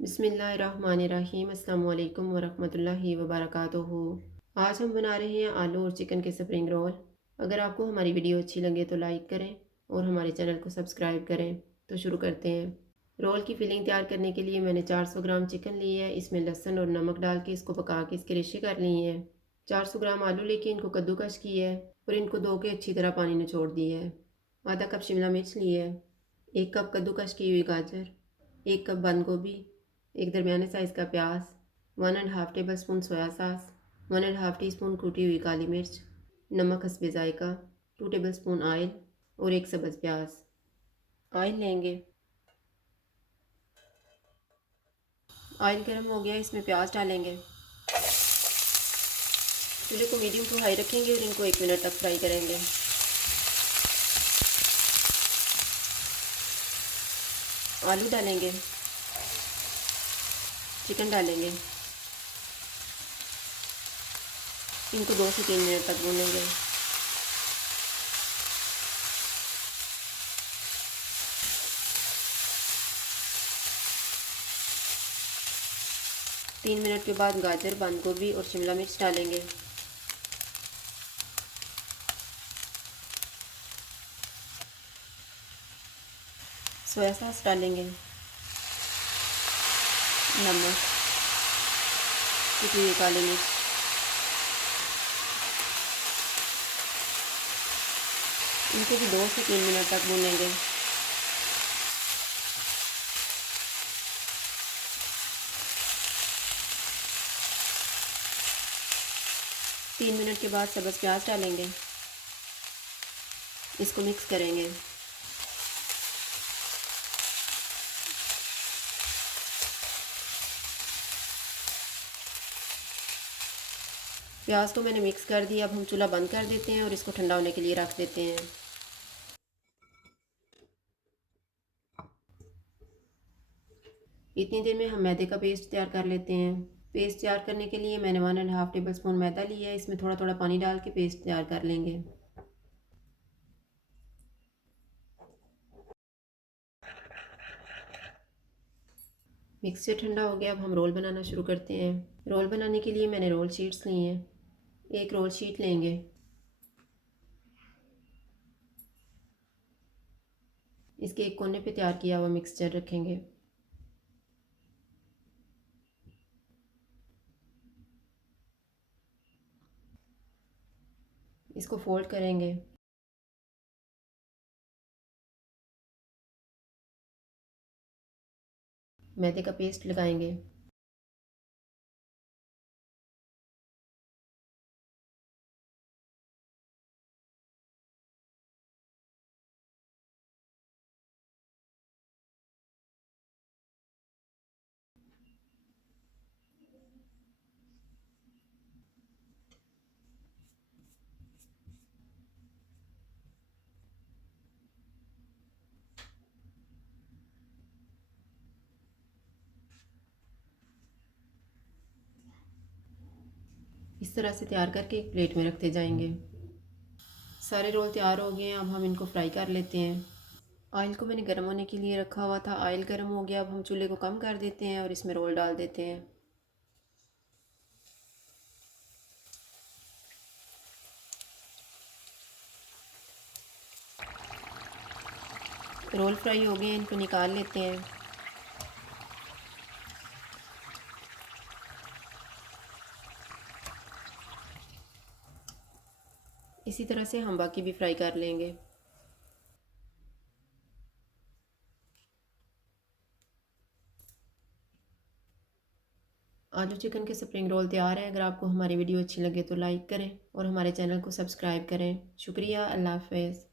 बिस्मिल्लाहिर्रहमानिर्रहीम अस्सलाम वालेकुम वरहमतुल्लाहि वबरकातुहू। आज हम बना रहे हैं आलू और चिकन के स्प्रिंग रोल। अगर आपको हमारी वीडियो अच्छी लगे तो लाइक करें और हमारे चैनल को सब्सक्राइब करें। तो शुरू करते हैं। रोल की फिलिंग तैयार करने के लिए मैंने 400 ग्राम चिकन ली है। इसमें लहसुन और नमक डाल के इसको पका के इसके रेशे कर लिए हैं। 400 ग्राम आलू लेके इनको कद्दूकस किया है और इनको धो के अच्छी तरह पानी निचोड़ दिया है। आधा कप शिमला मिर्च ली है, 1 कप कद्दूकस की हुई गाजर, 1 कप बंद गोभी, एक दरमियाने साइज़ का प्याज, 1.5 tablespoon soya sauce, 1.5 teaspoon कूटी हुई काली मिर्च, नमक हस्बे ज़ायका, 2 टेबल स्पून ऑयल और एक सब्ज़ प्याज। ऑयल लेंगे। ऑयल गर्म हो गया, इसमें प्याज डालेंगे। चूल्हे को मीडियम टू हाई रखेंगे और इनको 1 मिनट तक फ्राई करेंगे। आलू डालेंगे, चिकन डालेंगे, इनको 2 से 3 मिनट तक भूनेंगे। तीन मिनट के बाद गाजर, बंद गोभी और शिमला मिर्च डालेंगे। सोया सॉस डालेंगे, नमक, कुटी हुई काली मिर्च, इनको भी 2 से 3 मिनट तक भूनेंगे। तीन मिनट के बाद सब्ज़ प्याज डालेंगे, इसको मिक्स करेंगे। प्याज को मैंने मिक्स कर दिया। अब हम चूल्हा बंद कर देते हैं और इसको ठंडा होने के लिए रख देते हैं। इतनी देर में हम मैदे का पेस्ट तैयार कर लेते हैं। पेस्ट तैयार करने के लिए मैंने 1.5 टेबल स्पून मैदा लिया है। इसमें थोड़ा थोड़ा पानी डाल के पेस्ट तैयार कर लेंगे। मिक्सचर ठंडा हो गया। अब हम रोल बनाना शुरू करते हैं। रोल बनाने के लिए मैंने रोल शीट्स ली हैं। एक रोल शीट लेंगे, इसके एक कोने पे तैयार किया हुआ मिक्सचर रखेंगे। इसको फोल्ड करेंगे। मैदे का पेस्ट लगाएंगे। इस तरह से तैयार करके एक प्लेट में रखते जाएंगे। सारे रोल तैयार हो गए हैं। अब हम इनको फ्राई कर लेते हैं। ऑयल को मैंने गर्म होने के लिए रखा हुआ था। ऑयल गर्म हो गया। अब हम चूल्हे को कम कर देते हैं और इसमें रोल डाल देते हैं। रोल फ्राई हो गए हैं, इनको निकाल लेते हैं। इसी तरह से हम बाकी भी फ्राई कर लेंगे। आलू चिकन के स्प्रिंग रोल तैयार है। अगर आपको हमारी वीडियो अच्छी लगे तो लाइक करें और हमारे चैनल को सब्सक्राइब करें। शुक्रिया। अल्लाह हाफ़िज़।